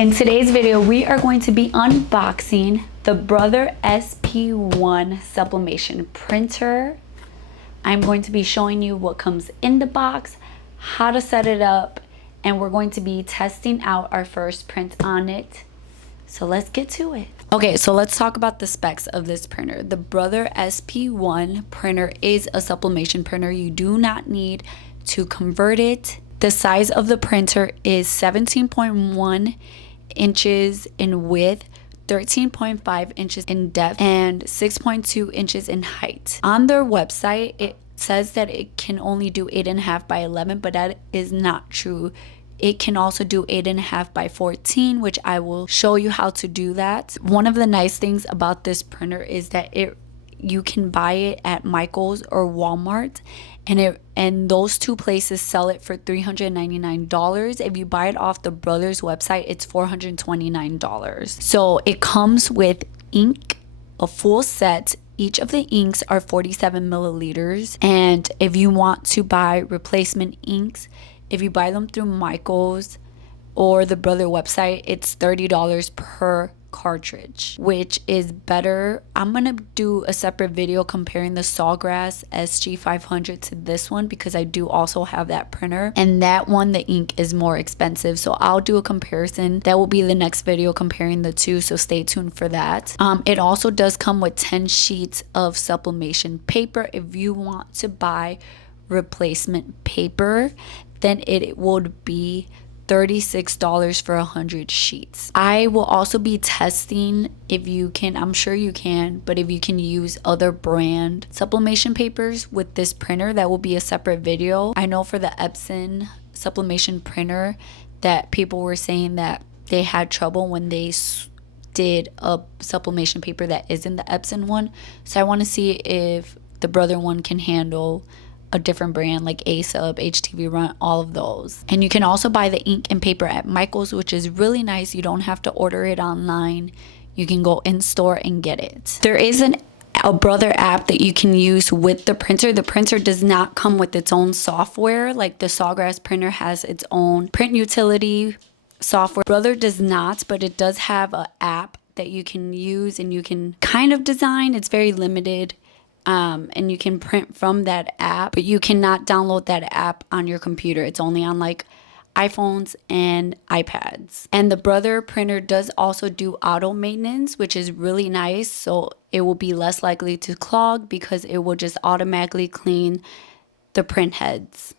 In today's video, we are going to be unboxing the Brother SP1 Sublimation Printer. I'm going to be showing you what comes in the box, how to set it up, and we're going to be testing out our first print on it. So let's get to it. Okay, so let's talk about the specs of this printer. The Brother SP1 printer is a sublimation printer. You do not need to convert it. The size of the printer is 17.1 inches in width, 13.5 inches in depth, and 6.2 inches in height. On their website, it says that it can only do 8.5 by 11, but that is not true. It can also do 8.5 by 14, which I will show you how to do that. One of the nice things about this printer is that you can buy it at Michael's or Walmart, and those two places sell it for $399. If you buy it off the Brothers website, it's $429. So it comes with ink, a full set. Each of the inks are 47 milliliters, and if you want to buy replacement inks, if you buy them through Michael's or the Brother website, it's $30 per cartridge, which is better. I'm gonna do a separate video comparing the Sawgrass SG500 to this one because I do also have that printer, and that one the ink is more expensive, so I'll do a comparison. That will be the next video comparing the two, so stay tuned for that. It also does come with 10 sheets of sublimation paper. If you want to buy replacement paper, then it would be $36 for 100 sheets. I will also be testing if you can, I'm sure you can, but if you can use other brand sublimation papers with this printer, that will be a separate video. I know for the Epson sublimation printer that people were saying that they had trouble when they did a sublimation paper that isn't the Epson one. So I want to see if the Brother one can handle a different brand like A-Sub, HTV Run, all of those. And you can also buy the ink and paper at Michael's, which is really nice. You don't have to order it online. You can go in store and get it. There is a Brother app that you can use with the printer. The printer does not come with its own software. Like the Sawgrass printer has its own print utility software. Brother does not, but it does have an app that you can use and you can kind of design. It's very limited. And you can print from that app, but you cannot download that app on your computer. It's only on like iPhones and iPads. And the Brother printer does also do auto maintenance, which is really nice. So it will be less likely to clog because it will just automatically clean the print heads.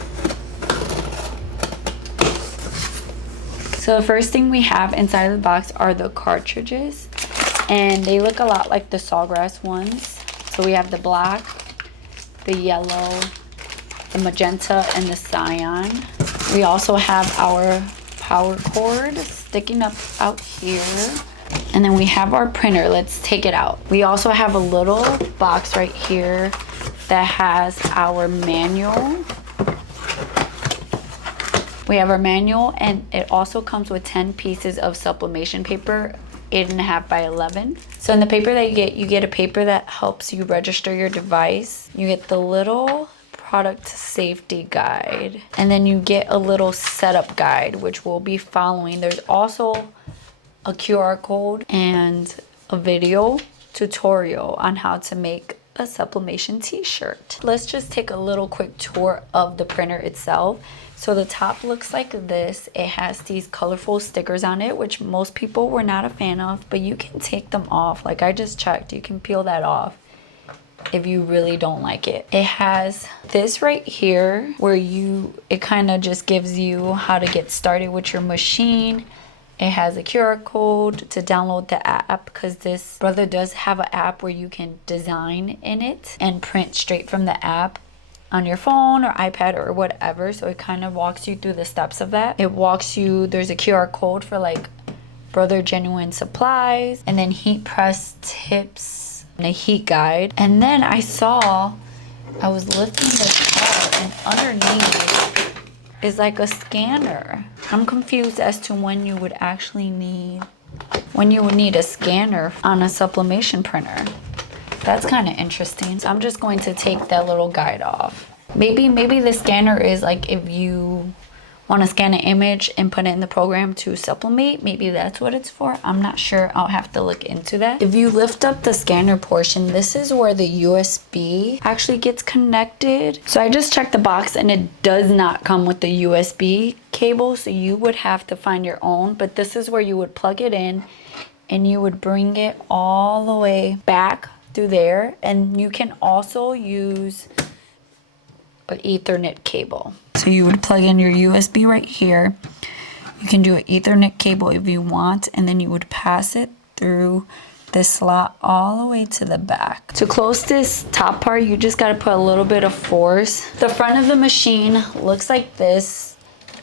So the first thing we have inside of the box are the cartridges, and they look a lot like the Sawgrass ones. So we have the black, the yellow, the magenta, and the cyan. We also have our power cord sticking up out here. And then we have our printer. Let's take it out. We also have a little box right here that has our manual. We have our manual, and it also comes with 10 pieces of sublimation paper, 8.5 by 11. So in the paper that you get a paper that helps you register your device. You get the little product safety guide, and then you get a little setup guide, which we'll be following. There's also a QR code and a video tutorial on how to make a sublimation t-shirt. Let's just take a little quick tour of the printer itself. So the top looks like this. It has these colorful stickers on it, which most people were not a fan of, but you can take them off. Like I just checked, you can peel that off if you really don't like it. It has this right here where it kind of just gives you how to get started with your machine. It has a QR code to download the app, because this Brother does have an app where you can design in it and print straight from the app on your phone or iPad or whatever. So it kind of walks you through the steps of that. It walks you, there's a QR code for like Brother genuine supplies, and then heat press tips and a heat guide. And then I was lifting this up, and underneath is like a scanner. I'm confused as to when you would need a scanner on a sublimation printer. That's kind of interesting. So I'm just going to take that little guide off. Maybe the scanner is like if you want to scan an image and put it in the program to sublimate. Maybe that's what it's for. I'm not sure. I'll have to look into that. If you lift up the scanner portion, this is where the USB actually gets connected. So I just checked the box and it does not come with the USB cable, so you would have to find your own. But this is where you would plug it in and you would bring it all the way back through there. And you can also use an Ethernet cable. So you would plug in your USB right here. You can do an Ethernet cable if you want, and then you would pass it through this slot all the way to the back. To close this top part, you just gotta put a little bit of force. The front of the machine looks like this.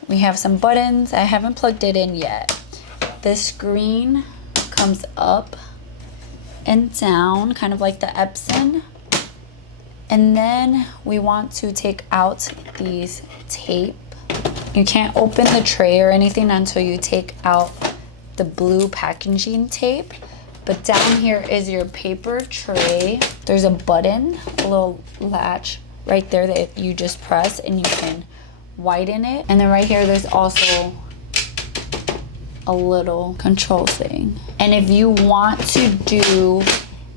We have some buttons. I haven't plugged it in yet. This screen comes up and down, kind of like the Epson. And then we want to take out these tape. You can't open the tray or anything until you take out the blue packaging tape. But down here is your paper tray. There's a button, a little latch right there that you just press and you can widen it. And then right here, there's also a little control thing. And if you want to do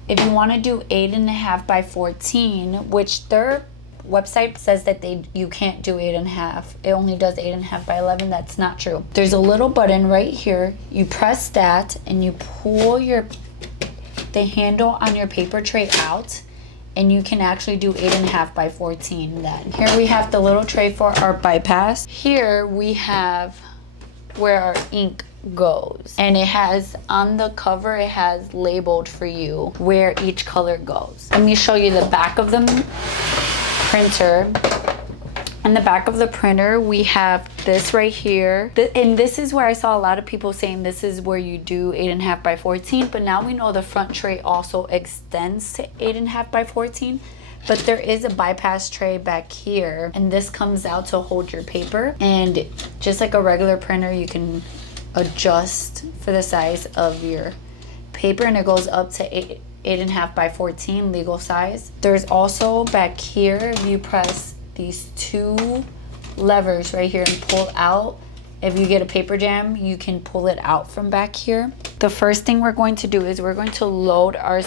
8.5 by 14, which their website says that you can't do 8.5. It only does 8.5 by 11. That's not true. There's a little button right here. You press that and you pull the handle on your paper tray out, and you can actually do 8.5 by 14 then. Here we have the little tray for our bypass. Here we have where our ink goes, and it has on the cover, it has labeled for you where each color goes. Let me show you the back of the printer. In the back of the printer, we have this right here. And this is where I saw a lot of people saying this is where you do 8.5 by 14, but now we know the front tray also extends to 8.5 by 14. But there is a bypass tray back here, and this comes out to hold your paper. And just like a regular printer, you can adjust for the size of your paper, and it goes up to 8.5 by 14 legal size. There's also back here, if you press these two levers right here and pull out, if you get a paper jam, you can pull it out from back here. The first thing we're going to do is we're going to load our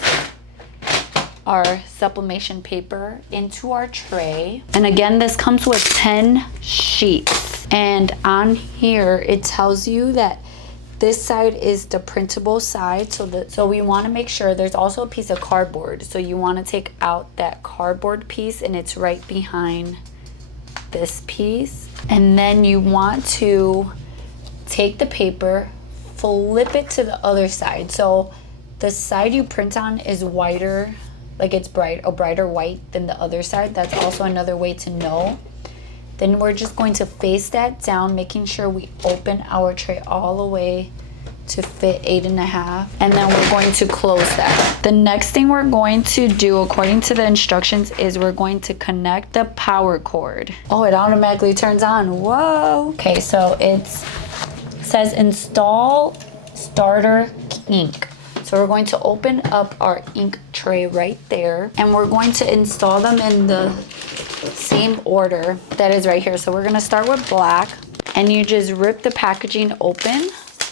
sublimation paper into our tray. And again, this comes with 10 sheets. And on here, it tells you that this side is the printable side. So we want to make sure there's also a piece of cardboard. So you want to take out that cardboard piece, and it's right behind this piece. And then you want to take the paper, flip it to the other side. So the side you print on is whiter, like it's a brighter white than the other side. That's also another way to know. Then we're just going to face that down, making sure we open our tray all the way to fit 8.5. And then we're going to close that. The next thing we're going to do, according to the instructions, is we're going to connect the power cord. Oh, it automatically turns on. Whoa. Okay, so it says install starter ink. So we're going to open up our ink tray right there, and we're going to install them in the same order that is right here. So we're going to start with black, and you just rip the packaging open,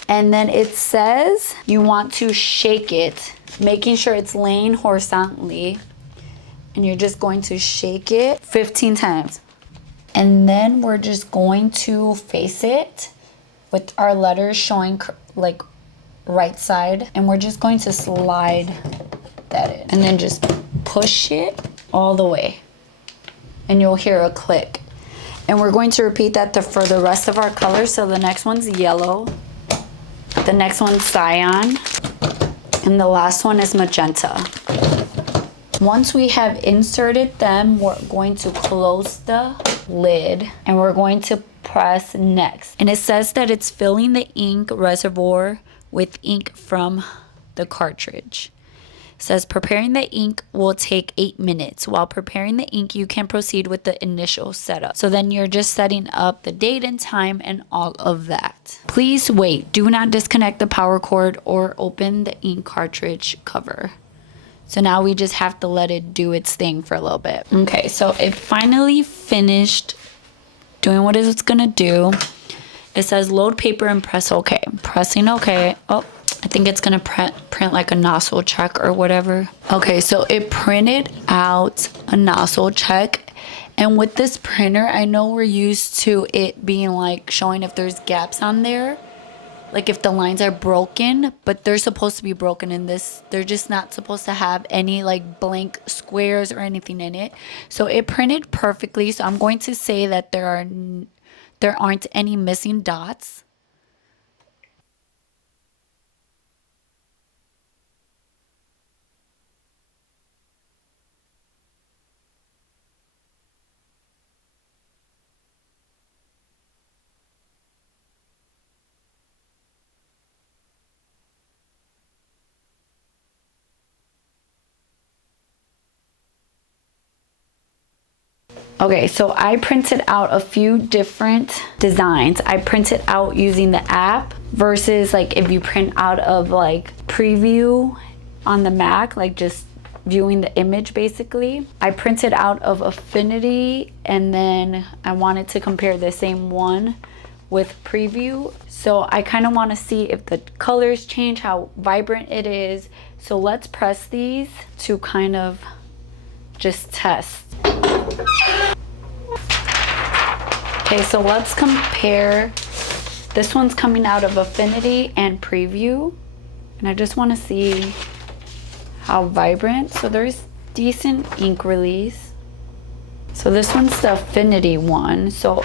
and then it says you want to shake it, making sure it's laying horizontally, and you're just going to shake it 15 times. And then we're just going to face it with our letters showing like right side, and we're just going to slide that in and then just push it all the way, and you'll hear a click. And we're going to repeat that for the rest of our colors. So the next one's yellow, the next one's cyan, and the last one is magenta. Once we have inserted them, we're going to close the lid, and we're going to press next. And it says that it's filling the ink reservoir with ink from the cartridge. It says preparing the ink will take 8 minutes. While preparing the ink, you can proceed with the initial setup. So then you're just setting up the date and time and all of that. Please wait. Do not disconnect the power cord or open the ink cartridge cover. So now we just have to let it do its thing for a little bit. Okay, so it finally finished doing what it's gonna do. It says load paper and press OK. I'm pressing OK. Oh, I think it's gonna print like a nozzle check or whatever. Okay, so it printed out a nozzle check. And with this printer, I know we're used to it being like showing if there's gaps on there, like if the lines are broken, but they're supposed to be broken in this. They're just not supposed to have any like blank squares or anything in it. So it printed perfectly. So I'm going to say that there aren't any missing dots. Okay, so I printed out a few different designs. I printed out using the app versus like if you print out of like preview on the Mac, like just viewing the image basically. I printed out of Affinity, and then I wanted to compare the same one with preview. So I kind of want to see if the colors change, how vibrant it is. So let's press these to kind of just test. Okay, so let's compare. This one's coming out of Affinity and Preview, and I just want to see how vibrant. So there's decent ink release. So this one's the Affinity one. So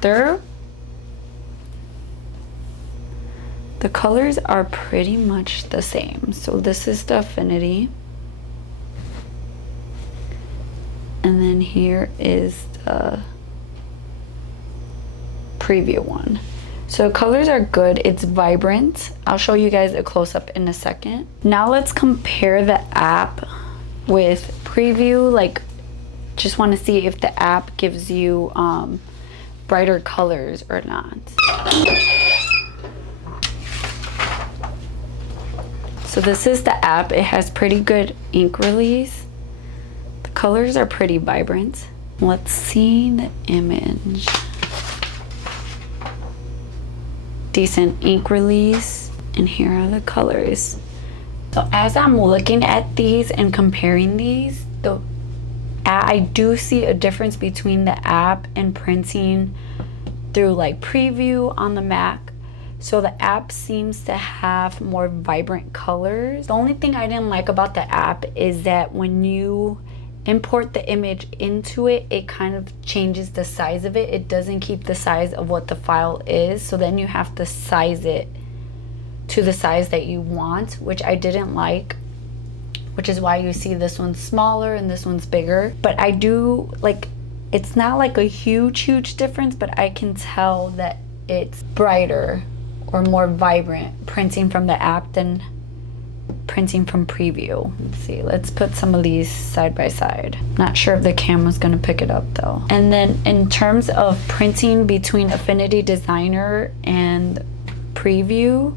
the colors are pretty much the same. So this is the Affinity. And then here is the Preview one. So colors are good, it's vibrant. I'll show you guys a close-up in a second. Now let's compare the app with Preview. Like, just want to see if the app gives you brighter colors or not. So this is the app. It has pretty good ink release. The colors are pretty vibrant. Let's see the image. Decent ink release, and here are the colors. So as I'm looking at these and comparing these, I do see a difference between the app and printing through like Preview on the Mac. So the app seems to have more vibrant colors. The only thing I didn't like about the app is that when you import the image into it, it kind of changes the size of it. It doesn't keep the size of what the file is, so then you have to size it to the size that you want, which I didn't like, which is why you see this one's smaller and this one's bigger. But I do like, it's not like a huge difference, but I can tell that it's brighter or more vibrant printing from the app than printing from Preview. Let's see, let's put some of these side by side. Not sure if the camera's gonna pick it up though. And then in terms of printing between Affinity Designer and Preview,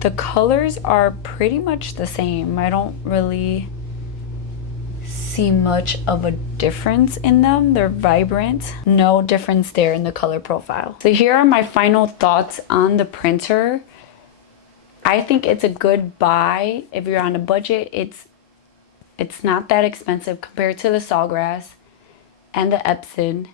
the colors are pretty much the same. I don't really see much of a difference in them. They're vibrant. No difference there in the color profile. So here are my final thoughts on the printer. I think it's a good buy if you're on a budget. It's not that expensive compared to the Sawgrass and the Epson.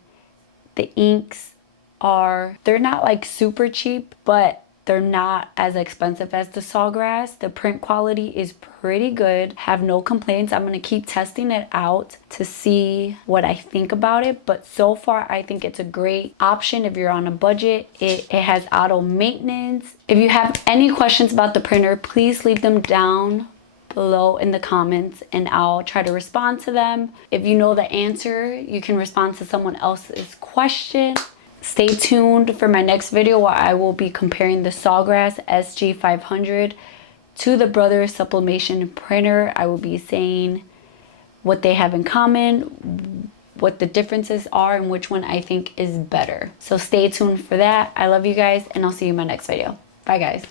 The inks they're not like super cheap, but they're not as expensive as the Sawgrass. The print quality is pretty good. Have no complaints. I'm gonna keep testing it out to see what I think about it. But so far, I think it's a great option if you're on a budget. It has auto maintenance. If you have any questions about the printer, please leave them down below in the comments and I'll try to respond to them. If you know the answer, you can respond to someone else's question. Stay tuned for my next video where I will be comparing the Sawgrass SG500 to the Brother Sublimation Printer. I will be saying what they have in common, what the differences are, and which one I think is better. So stay tuned for that. I love you guys, and I'll see you in my next video. Bye guys.